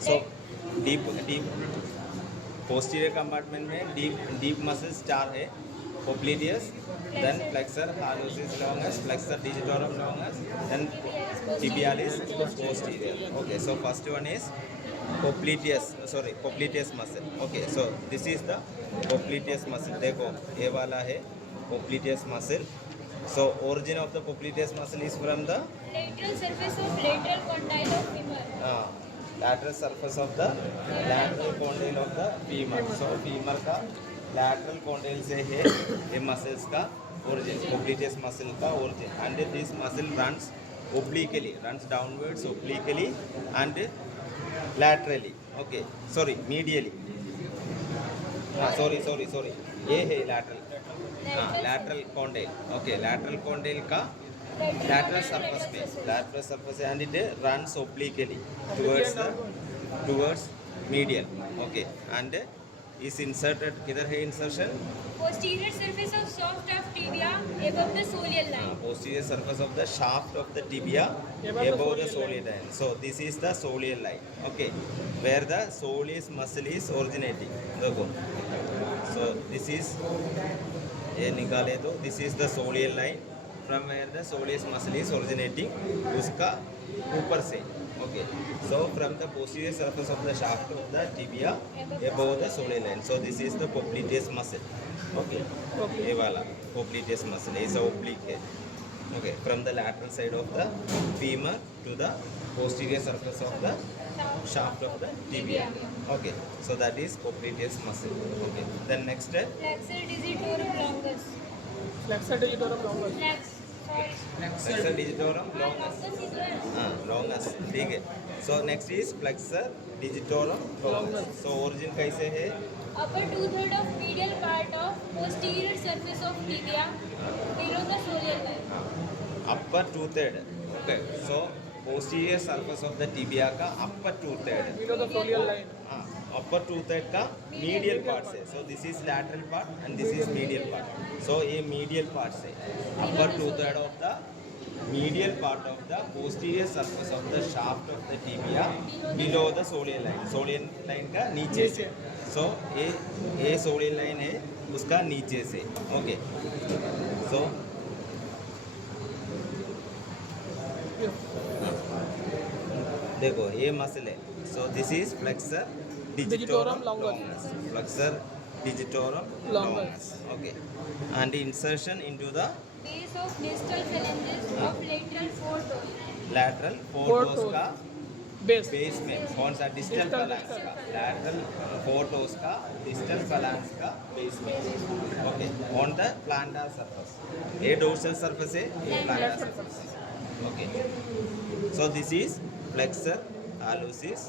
So deep deep posterior compartment में deep muscles चार है, popliteus, then flexor hallucis longus, flexor digitorum longus, then tibialis posterior. Okay, so first one is popliteus muscle. Okay, so this is the popliteus muscle. देखो ये वाला है popliteus muscle. So origin of the popliteus muscle is from the lateral surface of lateral condyle of femur. lateral surface of the lateral condyle of the femur. So femur का lateral condyle से है ये muscles का origin, popliteus muscle का origin, and this muscle runs obliquely, runs downwards obliquely and laterally. Okay, sorry, medially. sorry, ये है lateral. lateral condyle. Okay, lateral condyle का lateral surface and it runs obliquely towards medial. Okay, and is inserted. किधर है insertion? Posterior surface of shaft of tibia above the soleal line. Posterior surface of the shaft of the tibia above the soleal line. So this is the soleal line. Okay, where the soleus muscle is originating. देखो, so this is ये निकाले तो this is the soleal line from where the soleus muscle is originating, उसका ऊपर से. Okay, so from the posterior surface of the shaft of the tibia above the soleal line. So this is the popliteus muscle. Okay, ये वाला popliteus muscle is oblique है. Okay, from the lateral side of the femur to the posterior surface of the shaft of the tibia. Okay, so that is popliteus muscle. Okay, then next Flexor digitorum longus. Flexor digitorum longus flexor digitorum longus. longus, ठीक है. So next is flexor digitorum longus. So origin कैसे है? Upper two-third of medial part of posterior surface of tibia below the soleal line. upper two-third. Okay, so posterior surface of the tibia का upper two-third. Below the सोलियल line upper two-third का medial part से. So this is lateral part and this is medial part. So ये medial part से upper two-third of the medial part of the posterior surface of the shaft of the tibia below the soleal line. Soleal line का नीचे से. So ये soleal line है उसका नीचे से. Okay. So देखो ये मसल है. So this is flexor digitorum longus. Flexor digitorum longus. Okay, and insertion into the Base of distal phalanges of lateral foretoes. lateral four toes का बेस बेस में कौन सा distal phalanx का lateral four toes का distal phalanx का base में. Okay, on the plantar surface. ये dorsal surface है, ये plantar surface. Okay, so this is flexor hallucis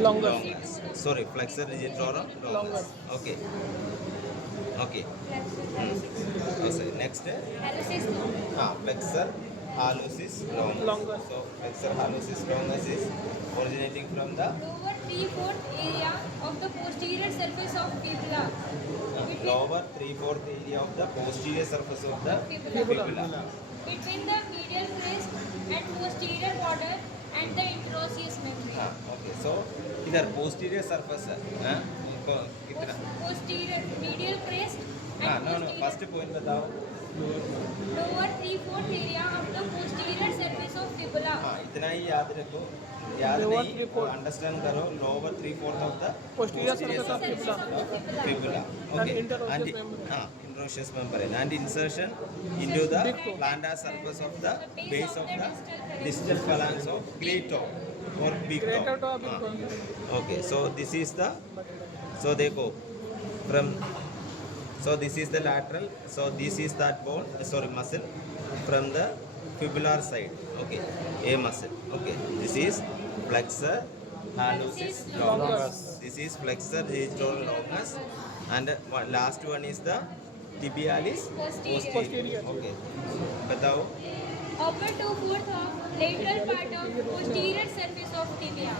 longus. Sorry, flexor digitorum longus. Okay. Okay. Oh, sorry. Next, Hallucis longus. flexor hallucis longus. So flexor hallucis longus is originating from the Lower three-fourth area of the posterior surface of fibula. lower 3/4 area of the posterior surface of the fibula. Between the medial crest and posterior border and the interosseous membrane. Okay. So इधर posterior surface है. कितना? Posterior medial crest and No. First point बताओ. lower three-fourth area of the posterior surface of fibula. इतना ही याद रखो. याद Lower नहीं, 3/4 understand करो. Lower 3/4 of the Posterior surface of fibula. fibula. And Okay. interosseous membrane. Interosseous membrane and insertion into the Big toe. plantar surface of the base of the distal phalanx of great toe or big Greater toe, toe. big toe. Okay. So this is the. So देखो from. So this is the lateral. So this is that bone. Sorry, muscle from the fibular side. Okay. A muscle. Okay. This is flexor hallucis longus. This is flexor digitorum longus, and last one is the tibialis posterior. Okay. बताओ. Upper two-fourth of lateral part of posterior surface of tibia.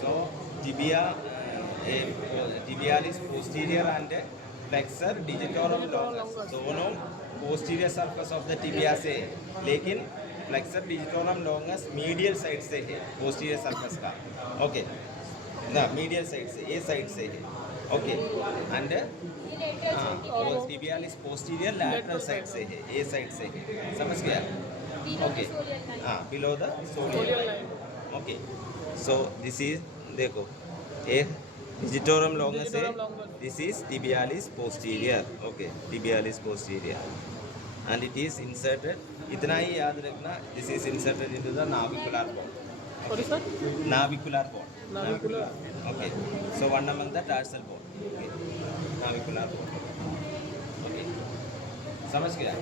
So tibia, tibialis posterior and flexor digitorum longus. दोनों posterior surface of the tibia से है, लेकिन flexor digitorum longus medial side से है posterior surface का. Okay. ना medial side से, ए side से है. ओके. एंड ये लेटरल हाँ, से tibialis posterior lateral साइड से है, ए साइड से है. समझ गया? below Okay. the soleal line. हाँ, below the soleal Soleal line. line. Okay. So this is, देखो, ए digitorum longus है. Digitorum longus. This is tibialis posterior. Okay, tibialis posterior. And it is inserted. इतना ही याद रखना. This is inserted into the navicular bone. Sorry, sir? Navicular bone. Navicular. Okay. So one among the tarsal bone. Okay. Navicular bone. Okay. समझ गया?